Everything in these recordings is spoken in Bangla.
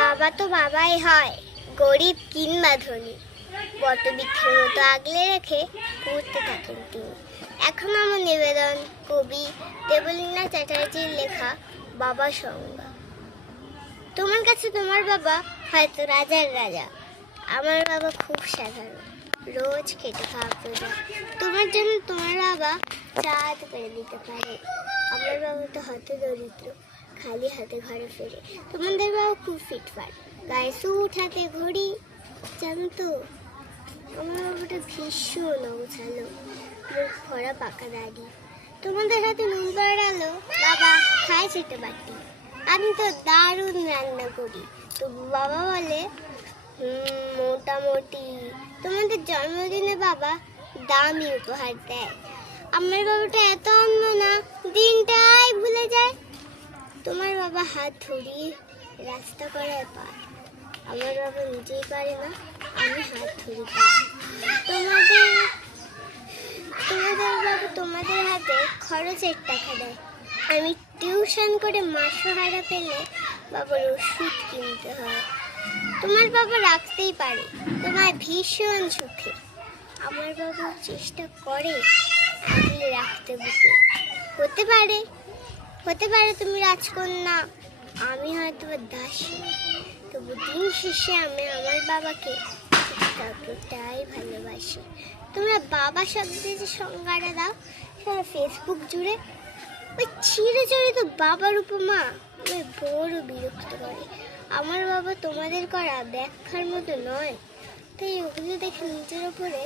বাবা তো বাবাই হয়, গরিব কিংবা ধনী, বটবৃক্ষের মতো আগলে রেখে পড়তে থাকেন তিনি। এখন আমার নিবেদন কবি দেবলীনা চ্যাটার্জির লেখা বাবা সংজ্ঞা। তোমার কাছে তোমার বাবা হয়তো রাজার রাজা, আমার বাবা খুব সাধারণ, রোজ খেটে খাওয়া প্রজা। তোমার জন্য তোমার বাবা চাঁদ করে দিতে পারে, আমার বাবা তো হয়তো দরিদ্র, খালি হাতে ঘরে ফেরে। তোমাদের বাবা খুব ফিটফাট, গায়ে স্যুট, হাতে ঘড়ি। জানো তো আমার বাবাটা ভীষণ অগোছালো, মুখ ভরা পাকা দাড়ি। তোমাদের হাতে নুন পড়ালো, বাবা খায় সেটা বাটি। আমি তো দারুণ রান্না করি, তো বাবা বলে মোটামুটি। তোমাদের জন্মদিনে বাবা দামি উপহার দেয়, আমার বাবাটা এত অন্য না, দিনটাই ভুলে যায়। তোমার বাবা হাত ধরিয়ে রাস্তা করায় পার, আমার বাবা নিজেই পারে না, আমি হাত ধরি পার। তোমাদের বাবা তোমাদের হাতে খরচের টাকা দেয়, আমি টিউশন করে মাসোহারা পেলে বাবার ওষুধ কিনতে হয়। তোমার বাবা রাখতেই পারে তোমায় ভীষণ সুখে, আমার বাবা চেষ্টা করে আগলে রাখতে বুকে। হতে পারে তুমি রাজকন্যা, আমি হয়তো দাসী, তবু দিন শেষে আমি আমার বাবাকে ততটাই ভালোবাসি। তোমরা বাবা শব্দে যে সংজ্ঞাটা দাও সারা ফেসবুক জুড়ে, ওই চিরচরিত বাবার উপমা আমায় বড় বিরক্ত করে। আমার বাবা তোমাদের করা ব্যাখ্যার মতো নয়, তাই ওগুলো দেখে নিজের ওপরে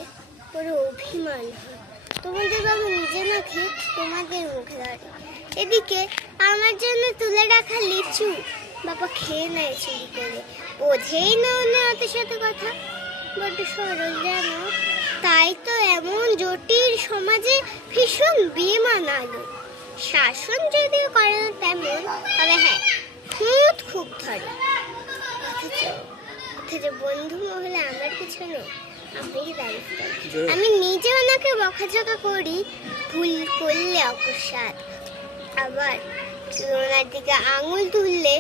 বড় অভিমান হয়। তোমাদের বাবা নিজে না খেয়ে তোমাদের মুখে ধরে, এদিকে আমার জন্য তুলে রাখা লিচু বাবা খেয়ে নেয় চুরি করে। বোঝেই না অন্য হাতের সাথে কথা, বড্ড সরল যেন, তাই তো এমন জটিল সমাজে ভীষণ বেমানানো। শাসন যদিও করে না তেমন, তবে হ্যাঁ খুঁত খুব ধরে। অথচ বন্ধু মহলে আমার পিছনে আমি তারিফ করি, আমি নিজে ওনাকে বকাঝকা করি ভুল করলে অকস্মাৎ, আবার ওনার দিকে আঙুল তুললে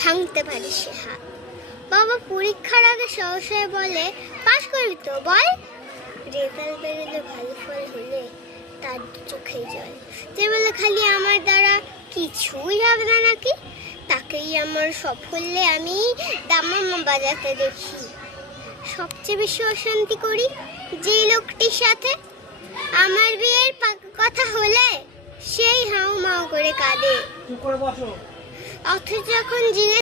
ভাঙতে পারি সে হাত। বাবা পরীক্ষার আগে সহসা বলে পাস করবি তো বল, রেজাল্ট বেরোলে ভালো ফল হলে তার চোখে জল। যে বলে খালি আমার দ্বারা কিছুই হবে না নাকি, তাকেই আমার সাফল্যে আমি দামামা বাজাতে দেখি। সবচেয়ে বেশি অশান্তি করি যে লোকটির সাথে, আমার বিয়ের কথা হলে সেই হাউ মাউ করে কাঁদে, অথচ যখন জিজ্ঞেস